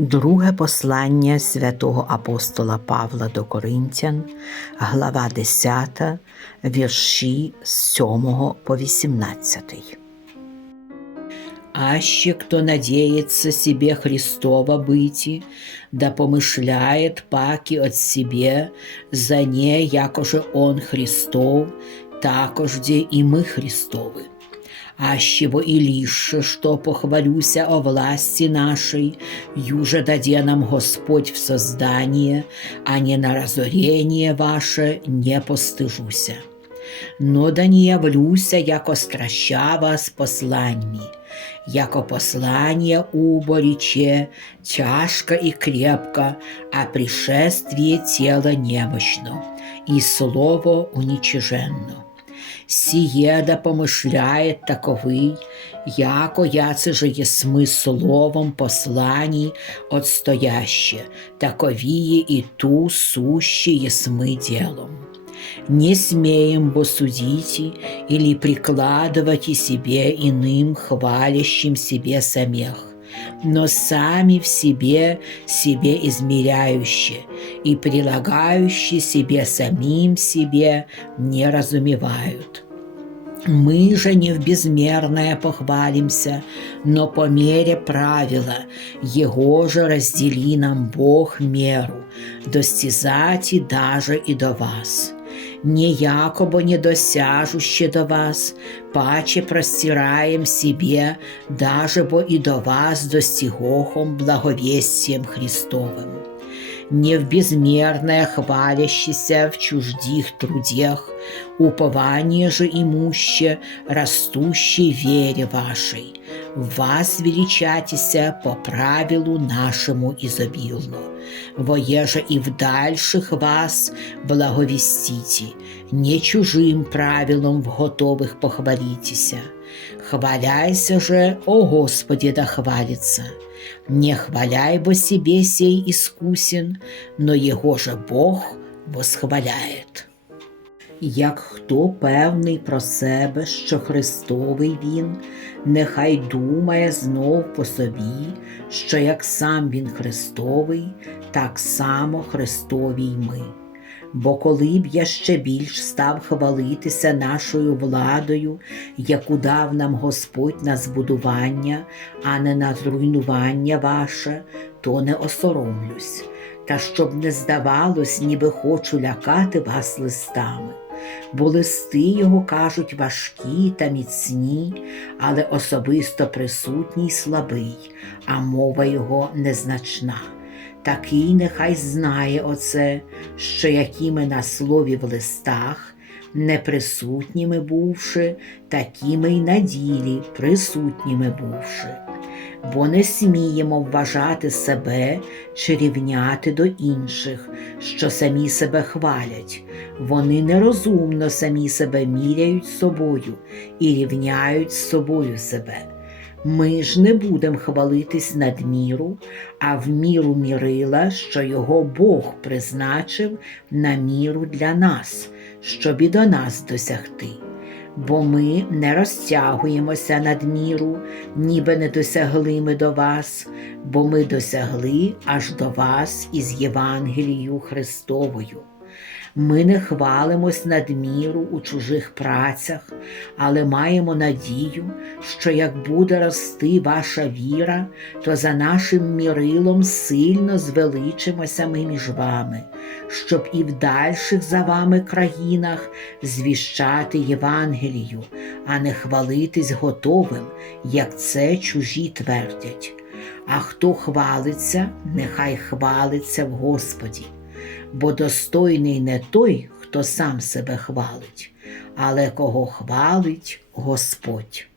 Друге послання святого апостола Павла до Коринтян, глава 10, вірші з 7 по 18. Аще кто надеется себе Христова быти, да помышляет паки от себе, за не, якоже Он Христов, такожде и мы Христовы. Ащего и лише, что похвалюся о власти нашей, юже даде нам Господь в создание, а не на разорение ваше не постыжуся. Но да не явлюся, яко страща вас посланьми, яко послание убориче, тяжко и крепко, а пришествие тела немощно, и слово уничиженно. Сіє да помишляє таковий, яко яце же єсми словом послані отстояще, таковії и ту сущи єсми делом. Не смеем бо судите или прикладывать и себе иным хвалящим себе самих, но сами в себе себе измеряющие и прилагающие себе самим себе не разумевают. Мы же не в безмерное похвалимся, но по мере правила Его же раздели нам Бог меру, достязать и даже и до вас. Не якобы не досяжуще до вас, паче простираем себе, даже бо и до вас достигохом благовестием Христовым. Не в безмерное хвалящийся в чуждих трудех, упование же имуще, растущей вере вашей, вас величатися по правилу нашему изобилну, воеже и в дальших вас благовестите, не чужим правилом в готовых похвалитеся. Хваляйся же, о Господи, да хвалится. Не хваляй бо себе сей искусен, но Его же Бог восхваляет. Як хто певний про себе, що Христовий він, нехай думає знов по собі, що як сам він Христовий, так само Христові й ми. Бо коли б я ще більш став хвалитися нашою владою, яку дав нам Господь на збудування, а не на зруйнування ваше, то не осоромлюсь. Та щоб не здавалось, ніби хочу лякати вас листами. Бо листи його кажуть важкі та міцні, але особисто присутній слабий, а мова його незначна. Такий нехай знає оце, що якими на слові в листах, неприсутніми бувши, такими й на ділі присутніми бувши. Бо не сміємо вважати себе чи рівняти до інших, що самі себе хвалять. Вони нерозумно самі себе міряють собою і рівняють з собою себе. Ми ж не будемо хвалитись надміру, а в міру мірила, що його Бог призначив на міру для нас, щоб і до нас досягти. Бо ми не розтягуємося надміру, ніби не досягли ми до вас, бо ми досягли аж до вас із Євангелією Христовою. Ми не хвалимось надміру у чужих працях, але маємо надію, що як буде рости ваша віра, то за нашим мірилом сильно звеличимося ми між вами, щоб і в дальших за вами країнах звіщати Євангелію, а не хвалитись готовим, як це чужі твердять. А хто хвалиться, нехай хвалиться в Господі бо достойний не той, хто сам себе хвалить, але кого хвалить Господь.